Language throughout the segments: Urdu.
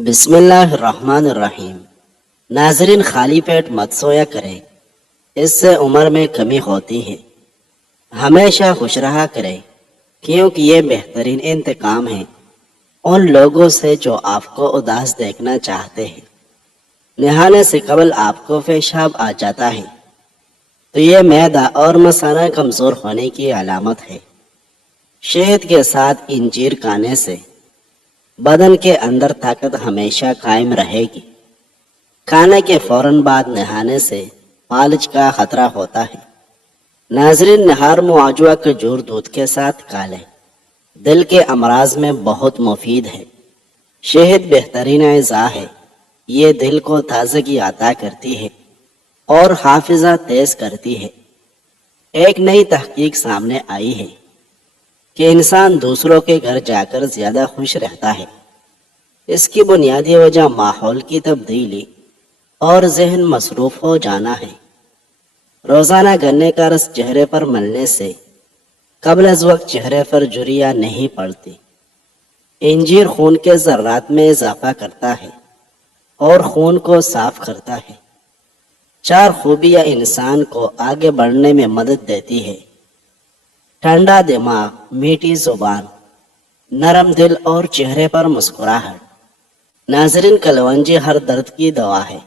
بسم اللہ الرحمن الرحیم۔ ناظرین، خالی پیٹ مت سویا کریں، اس سے عمر میں کمی ہوتی ہے۔ ہمیشہ خوش رہا کریں، کیونکہ یہ بہترین انتقام ہے ان لوگوں سے جو آپ کو اداس دیکھنا چاہتے ہیں۔ نہانے سے قبل آپ کو پیشاب آ جاتا ہے تو یہ معدہ اور مثانہ کمزور ہونے کی علامت ہے۔ شہد کے ساتھ انجیر کھانے سے بدن کے اندر طاقت ہمیشہ قائم رہے گی۔ کھانے کے فوراً بعد نہانے سے فالج کا خطرہ ہوتا ہے۔ ناظرین، نہار معجوہ کھجور دودھ کے ساتھ کھا لیں، دل کے امراض میں بہت مفید ہے۔ شہد بہترین غذا ہے، یہ دل کو تازگی عطا کرتی ہے اور حافظہ تیز کرتی ہے۔ ایک نئی تحقیق سامنے آئی ہے کہ انسان دوسروں کے گھر جا کر زیادہ خوش رہتا ہے۔ اس کی بنیادی وجہ ماحول کی تبدیلی اور ذہن مصروف ہو جانا ہے۔ روزانہ گنے کا رس چہرے پر ملنے سے قبل از وقت چہرے پر جھریاں نہیں پڑتی۔ انجیر خون کے ذرات میں اضافہ کرتا ہے اور خون کو صاف کرتا ہے۔ 4 خوبیاں انسان کو آگے بڑھنے میں مدد دیتی ہے: ٹھنڈا دماغ، میٹھی زبان، نرم دل اور چہرے پر مسکراہٹ۔ ناظرین، کلونجی ہر درد کی دوا ہے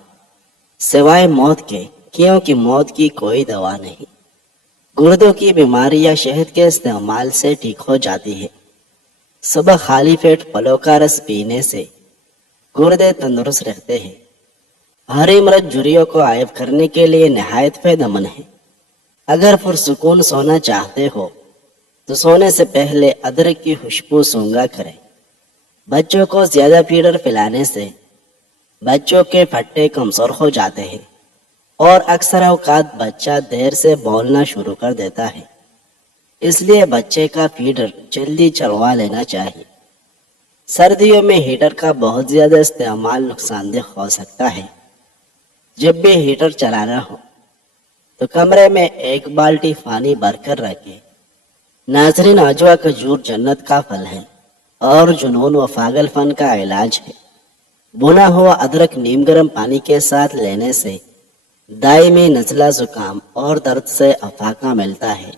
سوائے موت کے، کیونکہ موت کی کوئی دوا نہیں۔ گردوں کی بیماری یا شہد کے استعمال سے ٹھیک ہو جاتی ہے۔ صبح خالی پیٹ پھلوں کا رس پینے سے گردے تندرست رہتے ہیں۔ ہری مرچ جھریوں کو غائب کرنے کے لیے نہایت فائدہ مند ہے۔ اگر پرسکون سونا چاہتے ہو تو سونے سے پہلے ادرک کی خوشبو سونگھا کریں۔ بچوں کو زیادہ فیڈر پلانے سے بچوں کے پھٹے کمزور ہو جاتے ہیں اور اکثر اوقات بچہ دیر سے بولنا شروع کر دیتا ہے، اس لیے بچے کا فیڈر جلدی چلوا لینا چاہیے۔ سردیوں میں ہیٹر کا بہت زیادہ استعمال نقصان دہ ہو سکتا ہے۔ جب بھی ہیٹر چلانا ہو تو کمرے میں 1 بالٹی پانی بھر کر رکھیں۔ ناظرین، عجوہ کھجور جنت کا پھل ہے اور جنون و پاگل پن کا علاج ہے۔ بنا ہوا ادرک نیم گرم پانی کے ساتھ لینے سے دائمی نزلہ زکام اور درد سے افاقہ ملتا ہے۔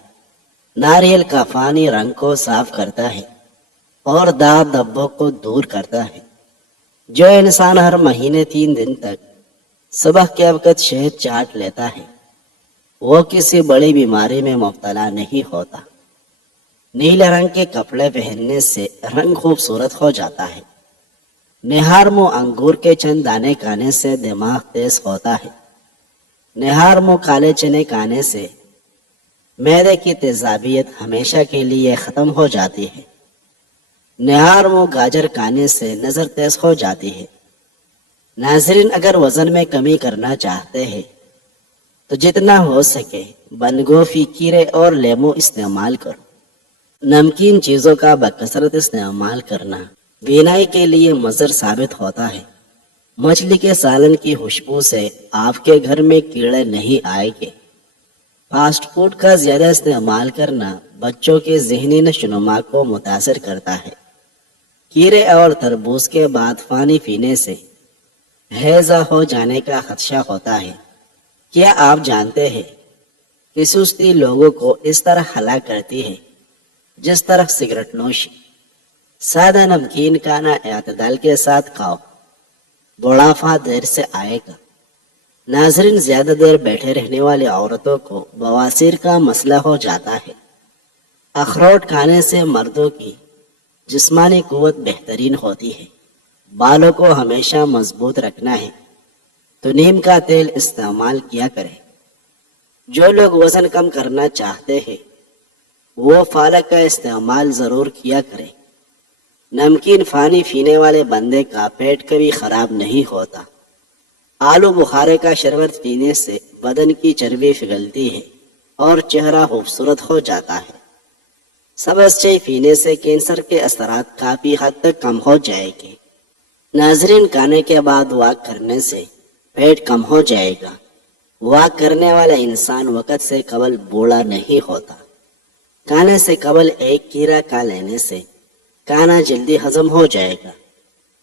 ناریل کا پانی رنگ کو صاف کرتا ہے اور داغ دھبوں کو دور کرتا ہے۔ جو انسان ہر مہینے 3 دن تک صبح کے وقت شہد چاٹ لیتا ہے وہ کسی بڑی بیماری میں مبتلا نہیں ہوتا۔ نیلے رنگ کے کپڑے پہننے سے رنگ خوبصورت ہو جاتا ہے۔ نہار منہ انگور کے چند دانے کھانے سے دماغ تیز ہوتا ہے۔ نہار منہ کالے چنے کھانے سے معدے کی تیزابیت ہمیشہ کے لیے ختم ہو جاتی ہے۔ نہار منہ گاجر کھانے سے نظر تیز ہو جاتی ہے۔ ناظرین، اگر وزن میں کمی کرنا چاہتے ہیں تو جتنا ہو سکے بند گوبھی، کھیرے اور لیموں استعمال کرو۔ نمکین چیزوں کا بکثرت استعمال کرنا بینائی کے لیے مضر ثابت ہوتا ہے۔ مچھلی کے سالن کی خوشبو سے آپ کے گھر میں کیڑے نہیں آئیں گے۔ فاسٹ فوڈ کا زیادہ استعمال کرنا بچوں کے ذہنی نشوونما کو متاثر کرتا ہے۔ کھیرے اور تربوز کے بعد پانی پینے سے ہیضہ ہو جانے کا خدشہ ہوتا ہے۔ کیا آپ جانتے ہیں کہ سستی لوگوں کو اس طرح ہلاک کرتی ہے جس طرح سگریٹ نوشی؟ سادہ نمکین کھانا اعتدال کے ساتھ کھاؤ، بڑھاپا دیر سے آئے گا۔ ناظرین، زیادہ دیر بیٹھے رہنے والی عورتوں کو بواسیر کا مسئلہ ہو جاتا ہے۔ اخروٹ کھانے سے مردوں کی جسمانی قوت بہترین ہوتی ہے۔ بالوں کو ہمیشہ مضبوط رکھنا ہے تو نیم کا تیل استعمال کیا کریں۔ جو لوگ وزن کم کرنا چاہتے ہیں وہ پالک کا استعمال ضرور کیا کریں۔ نمکین پانی پینے والے بندے کا پیٹ کبھی خراب نہیں ہوتا۔ آلو بخارے کا شربت پینے سے بدن کی چربی پگھلتی ہے اور چہرہ خوبصورت ہو جاتا ہے۔ سبز چائے پینے سے کینسر کے اثرات کافی حد تک کم ہو جائے گے۔ ناظرین، کھانے کے بعد واک کرنے سے پیٹ کم ہو جائے گا۔ واک کرنے والا انسان وقت سے قبل بوڑھا نہیں ہوتا۔ کھانے سے قبل 1 کھیرا کھا لینے سے کھانا جلدی ہضم ہو جائے گا۔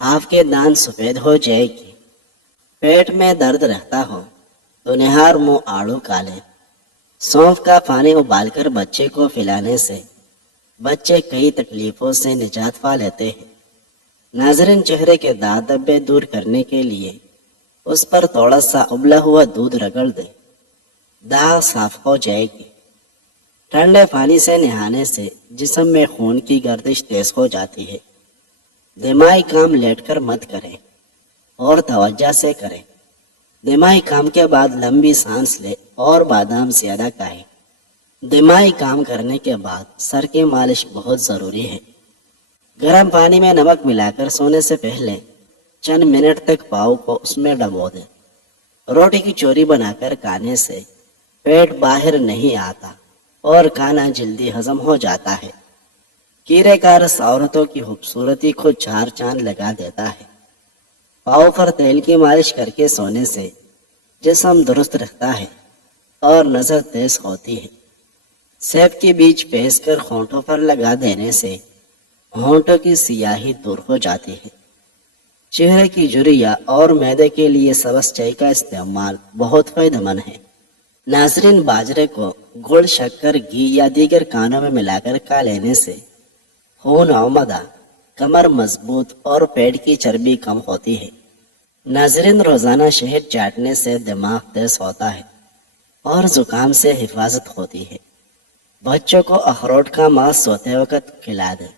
آپ کے دانت سفید ہو جائے گی۔ پیٹ میں درد رہتا ہو تو نہار منہ آڑو کالے سونف کا پانی ابال کر بچے کو پلانے سے بچے کئی تکلیفوں سے نجات پا لیتے ہیں۔ ناظرین، چہرے کے داغ دھبے دور کرنے کے لیے اس پر تھوڑا سا ابلا ہوا دودھ رگڑ دے، داغ صاف ہو جائے گی۔ ٹھنڈے پانی سے نہانے سے جسم میں خون کی گردش تیز ہو جاتی ہے۔ دماغی کام لیٹ کر مت کریں اور توجہ سے کریں۔ دماغی کام کے بعد لمبی سانس لے اور بادام زیادہ کھائیں۔ دماغی کام کرنے کے بعد سر کی مالش بہت ضروری ہے۔ گرم پانی میں نمک ملا کر سونے سے پہلے چند منٹ تک پاؤں کو اس میں ڈبو دیں۔ روٹی کی چوری بنا کر کھانے سے پیٹ باہر نہیں آتا اور کھانا جلدی ہضم ہو جاتا ہے۔ کیڑے کا رس عورتوں کی خوبصورتی کو چار چاند لگا دیتا ہے۔ پاؤں پر تیل کی مالش کر کے سونے سے جسم درست رہتا ہے اور نظر تیز ہوتی ہے۔ سیب کے بیج پیس کر ہونٹوں پر لگا دینے سے ہونٹوں کی سیاہی دور ہو جاتی ہے۔ چہرے کی جھریاں اور معدے کے لیے سبز چائے کا استعمال بہت فائدہ مند ہے۔ ناظرین، باجرے کو گڑ، شکر، گھی یا دیگر کھانوں میں ملا کر کھا لینے سے خون آمدہ، کمر مضبوط اور پیٹ کی چربی کم ہوتی ہے۔ ناظرین، روزانہ شہد چاٹنے سے دماغ تیز ہوتا ہے اور زکام سے حفاظت ہوتی ہے۔ بچوں کو اخروٹ کا ماس سوتے وقت کھلا دیں،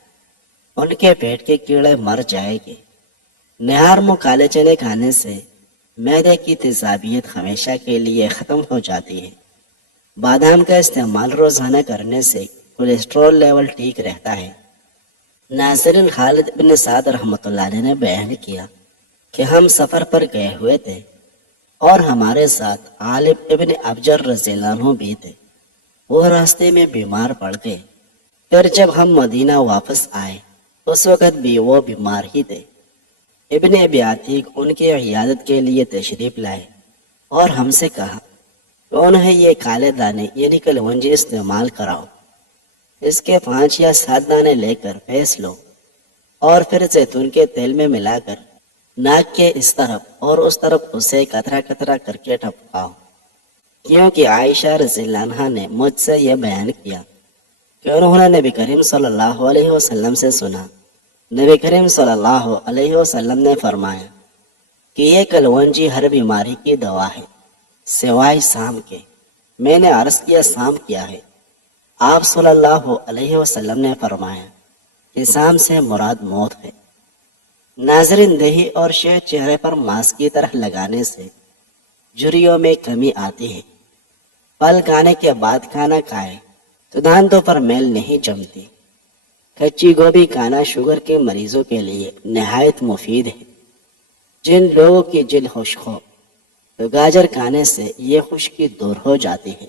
ان کے پیٹ کے کیڑے مر جائیں گے۔ نہار منہ کالے چنے کھانے سے معدے کی تیزابیت ہمیشہ کے لیے ختم ہو جاتی ہے۔ بادام کا استعمال روزانہ کرنے سے کولیسٹرول لیول ٹھیک رہتا ہے۔ ناظرین، خالد بن سعد رحمۃ اللہ علیہ نے بیان کیا کہ ہم سفر پر گئے ہوئے تھے اور ہمارے ساتھ عالم ابن ابجر رضی اللہ عنہ بھی تھے۔ وہ راستے میں بیمار پڑ گئے۔ پھر جب ہم مدینہ واپس آئے اس وقت بھی وہ بیمار ہی تھے۔ ابن ابی عتیق ان کی عیادت کے لیے تشریف لائے اور ہم سے کہا کہ انہیں یہ کالے دانے یعنی کلونجی استعمال کراؤ۔ اس کے 5 یا 7 دانے لے کر پیس لو اور پھر زیتون کے تیل میں ملا کر ناک کے اس طرف اور اس طرف اسے قطرہ قطرہ کر کے ٹپکاؤ، کیونکہ عائشہ رضی اللہ عنہا نے مجھ سے یہ بیان کیا کہ انہوں نے نبی کریم صلی اللہ علیہ وسلم سے سنا۔ نبی کریم صلی اللہ علیہ وسلم نے فرمایا کہ یہ کلونجی ہر بیماری کی دوا ہے سوائے سام کے۔ میں نے عرض کیا، سام کیا ہے؟ آپ صلی اللہ علیہ وسلم نے فرمایا کہ سام سے مراد موت ہے۔ ناظرین، دہی اور شہد چہرے پر ماسک کی طرح لگانے سے جھریوں میں کمی آتی ہے۔ پھل کھانے کے بعد کھانا کھائے تو دانتوں پر میل نہیں جمتی۔ کچی گوبھی کھانا شوگر کے مریضوں کے لیے نہایت مفید ہے۔ جن لوگوں کی جلد خشک ہو تو گاجر کھانے سے یہ خشکی دور ہو جاتی ہے۔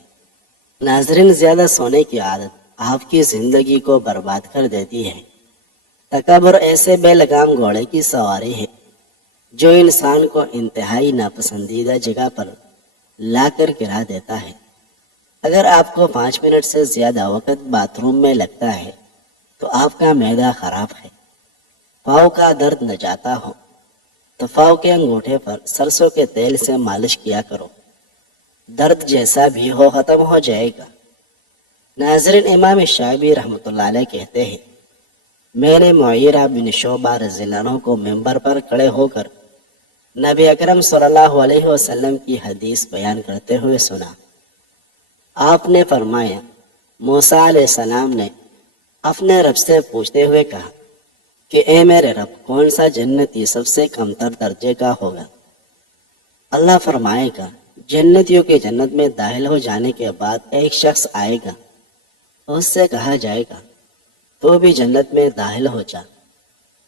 ناظرین، زیادہ سونے کی عادت آپ کی زندگی کو برباد کر دیتی ہے۔ تکبر ایسے بے لگام گھوڑے کی سواری ہے جو انسان کو انتہائی ناپسندیدہ جگہ پر لا کر گرا دیتا ہے۔ اگر آپ کو 5 منٹ سے زیادہ وقت باتھ روم میں لگتا ہے تو آپ کا معدہ خراب ہے۔ پاؤں کا درد نہ جاتا ہو تو پاؤں کے انگوٹھے پر سرسوں کے تیل سے مالش کیا کرو، درد جیسا بھی ہو ختم ہو جائے گا۔ ناظرین، امام شعبی رحمۃ اللہ علیہ کہتے ہیں، میں نے معیرہ بن شعبہ رضی اللہ عنہ کو ممبر پر کھڑے ہو کر نبی اکرم صلی اللہ علیہ وسلم کی حدیث بیان کرتے ہوئے سنا۔ آپ نے فرمایا، موسیٰ علیہ السلام نے اپنے رب سے پوچھتے ہوئے کہا کہ اے میرے رب، کون سا جنتی سب سے کم تر درجے کا ہوگا؟ اللہ فرمائے گا، جنتیوں کی جنت میں داخل ہو جانے کے بعد ایک شخص آئے گا، اس سے کہا جائے گا تو بھی جنت میں داخل ہو جا۔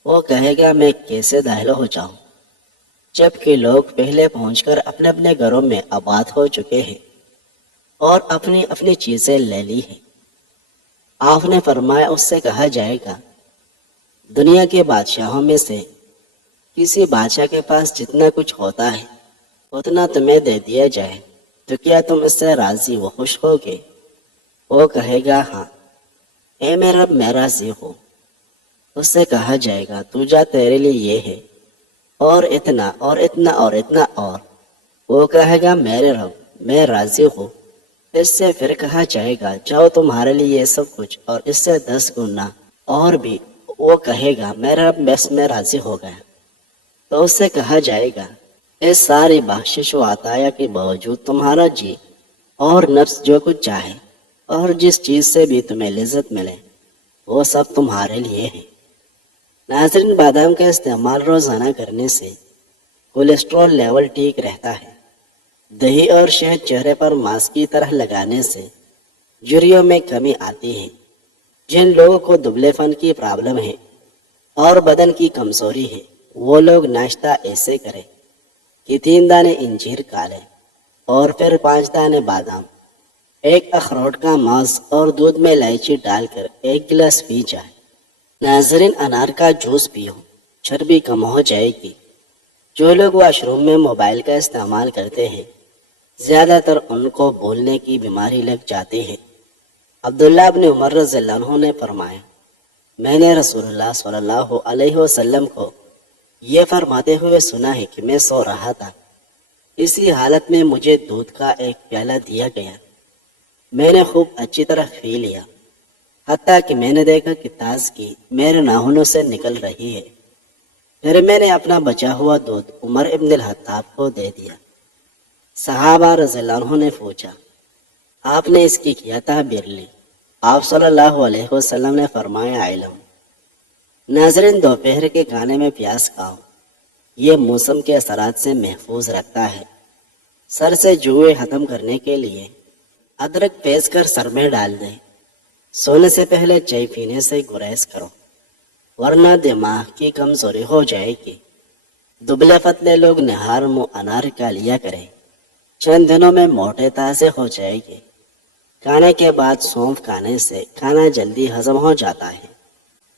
وہ کہے گا، میں کیسے داخل ہو جاؤں؟ جبکہ لوگ پہلے پہنچ کر اپنے اپنے گھروں میں آباد ہو چکے ہیں اور اپنی اپنی چیزیں لے لی ہیں۔ آپ نے فرمایا، اس سے کہا جائے گا، دنیا کے بادشاہوں میں سے کسی بادشاہ کے پاس جتنا کچھ ہوتا ہے اتنا تمہیں دے دیا جائے تو کیا تم اس سے راضی و خوش ہوگے؟ وہ کہے گا، ہاں اے میرے رب، میں راضی ہوں۔ اس سے کہا جائے گا، تو جا، تیرے لیے یہ ہے اور اتنا اور اتنا اور اتنا اور وہ کہے گا میرے رب میں راضی ہوں. اس سے پھر کہا جائے گا جاؤ تمہارے لیے یہ سب کچھ اور اس سے 10 گنا اور بھی. وہ کہے گا میرے رب بس میں راضی ہو گیا. تو اس سے کہا جائے گا اس ساری بخشش و عطایا کے باوجود تمہارا جی اور نفس جو کچھ چاہے اور جس چیز سے بھی تمہیں لذت ملے وہ سب تمہارے لیے ہے. ناظرین، بادام کا استعمال روزانہ کرنے سے کولیسٹرول لیول ٹھیک رہتا ہے. دہی اور شہد چہرے پر ماسک کی طرح لگانے سے جھریوں میں کمی آتی ہے. جن لوگوں کو دبلے پن کی پرابلم ہے اور بدن کی کمزوری ہے وہ لوگ ناشتہ ایسے کریں کہ 3 دانے انجیر کھا لیں اور پھر 5 دانے بادام، 1 اخروٹ کا ماغز اور دودھ میں الائچی ڈال کر 1 گلاس پی جائے. ناظرین، انار کا جوس پیو، چربی کم ہو جائے گی. جو لوگ واش روم میں موبائل کا استعمال کرتے ہیں زیادہ تر ان کو بھولنے کی بیماری لگ جاتی ہے. عبداللہ ابن عمر رضی اللہ عنہ نے فرمایا میں نے رسول اللہ صلی اللہ علیہ وسلم کو یہ فرماتے ہوئے سنا ہے کہ میں سو رہا تھا. اسی حالت میں مجھے دودھ کا ایک پیالہ دیا گیا. میں نے خوب اچھی طرح پی لیا حتیٰ کہ میں نے دیکھا کہ تازگی میرے ناخنوں سے نکل رہی ہے. پھر میں نے اپنا بچا ہوا دودھ عمر ابن الخطاب کو دے دیا. صحابہ رضی اللہ عنہ نے پوچھا آپ نے اس کی کیا تعبیر لی؟ آپ صلی اللہ علیہ وسلم نے فرمایا علم. ناظرین، دوپہر کے کھانے میں پیاز کھاؤ، یہ موسم کے اثرات سے محفوظ رکھتا ہے. سر سے جوئیں ختم کرنے کے لیے ادرک پیس کر سر میں ڈال دیں. سونے سے پہلے چائے پینے سے گریز کرو ورنہ دماغ کی کمزوری ہو جائے گی. دبلے پتلے لوگ نہار منہ انار کا لیا کریں، چند دنوں میں موٹے تازے ہو جائے گے. کھانے کے بعد سونف کھانے سے کھانا جلدی ہضم ہو جاتا ہے.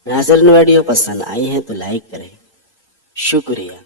ناظرین، ویڈیو پسند آئی ہے تو لائک کریں. شکریہ.